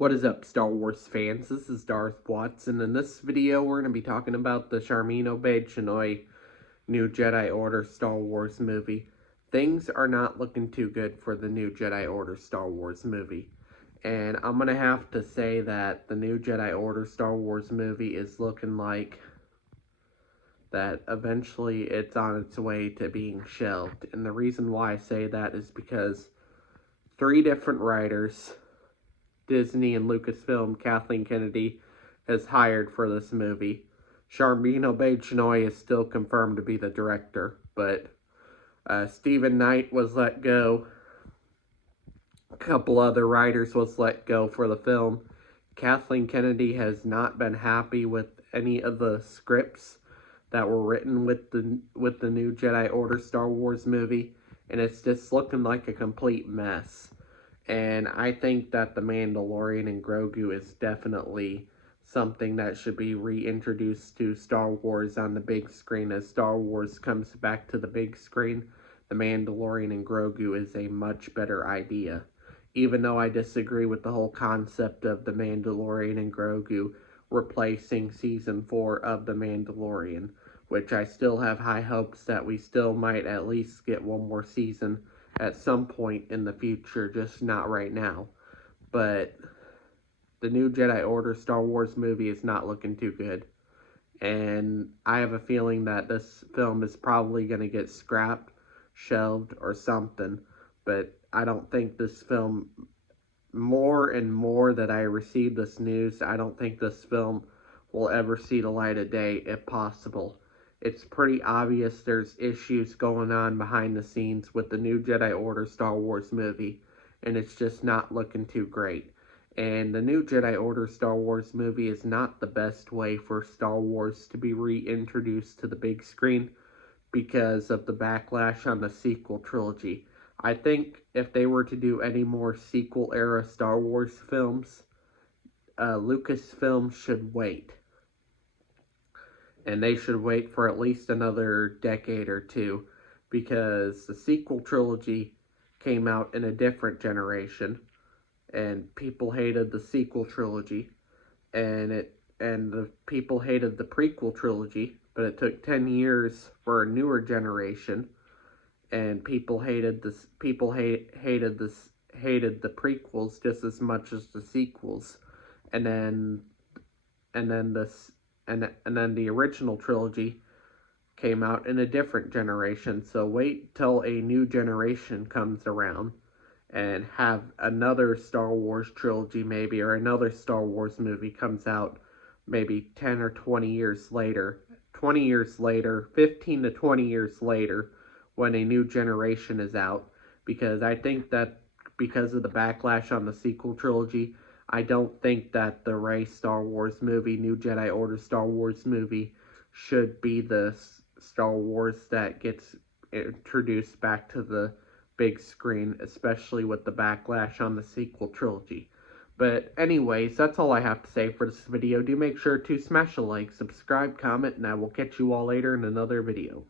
What is up, Star Wars fans? This is Darth Watson. In this video, we're going to be talking about the Charmin Obey-Chinoy New Jedi Order Star Wars movie. Things are not looking too good for the New Jedi Order Star Wars movie. And I'm going to have to say that the New Jedi Order Star Wars movie is looking like that eventually it's on its way to being shelved. And the reason why I say that is because 3 different writers, Disney and Lucasfilm, Kathleen Kennedy, has hired for this movie. Charmin Obey-Chinoy is still confirmed to be the director, but Stephen Knight was let go. A couple other writers was let go for the film. Kathleen Kennedy has not been happy with any of the scripts that were written with the new Jedi Order Star Wars movie, and it's just looking like a complete mess. And I think that The Mandalorian and Grogu is definitely something that should be reintroduced to Star Wars on the big screen. As Star Wars comes back to the big screen, The Mandalorian and Grogu is a much better idea. Even though I disagree with the whole concept of The Mandalorian and Grogu replacing Season 4 of The Mandalorian, which I still have high hopes that we still might at least get one more season at some point in the future, just not right now. But the new Jedi Order Star Wars movie is not looking too good. And I have a feeling that this film is probably going to get scrapped, shelved, or something. But I don't think this film, more and more that I receive this news, I don't think this film will ever see the light of day, if possible. It's pretty obvious there's issues going on behind the scenes with the new Jedi Order Star Wars movie, and it's just not looking too great. And the new Jedi Order Star Wars movie is not the best way for Star Wars to be reintroduced to the big screen because of the backlash on the sequel trilogy. I think if they were to do any more sequel-era Star Wars films, Lucasfilm should wait. And they should wait for at least another decade or two, because the sequel trilogy came out in a different generation, and people hated the sequel trilogy, and the people hated the prequel trilogy, but it took 10 years for a newer generation, and people hated the prequels just as much as the sequels, and then the original trilogy came out in a different generation. So wait till a new generation comes around and have another Star Wars trilogy maybe, or another Star Wars movie comes out maybe 10 or 20 years later. 20 years later, 15 to 20 years later, when a new generation is out. Because I think that because of the backlash on the sequel trilogy, I don't think that the Rey Star Wars movie, New Jedi Order Star Wars movie, should be the Star Wars that gets introduced back to the big screen, especially with the backlash on the sequel trilogy. But anyways, that's all I have to say for this video. Do make sure to smash a like, subscribe, comment, and I will catch you all later in another video.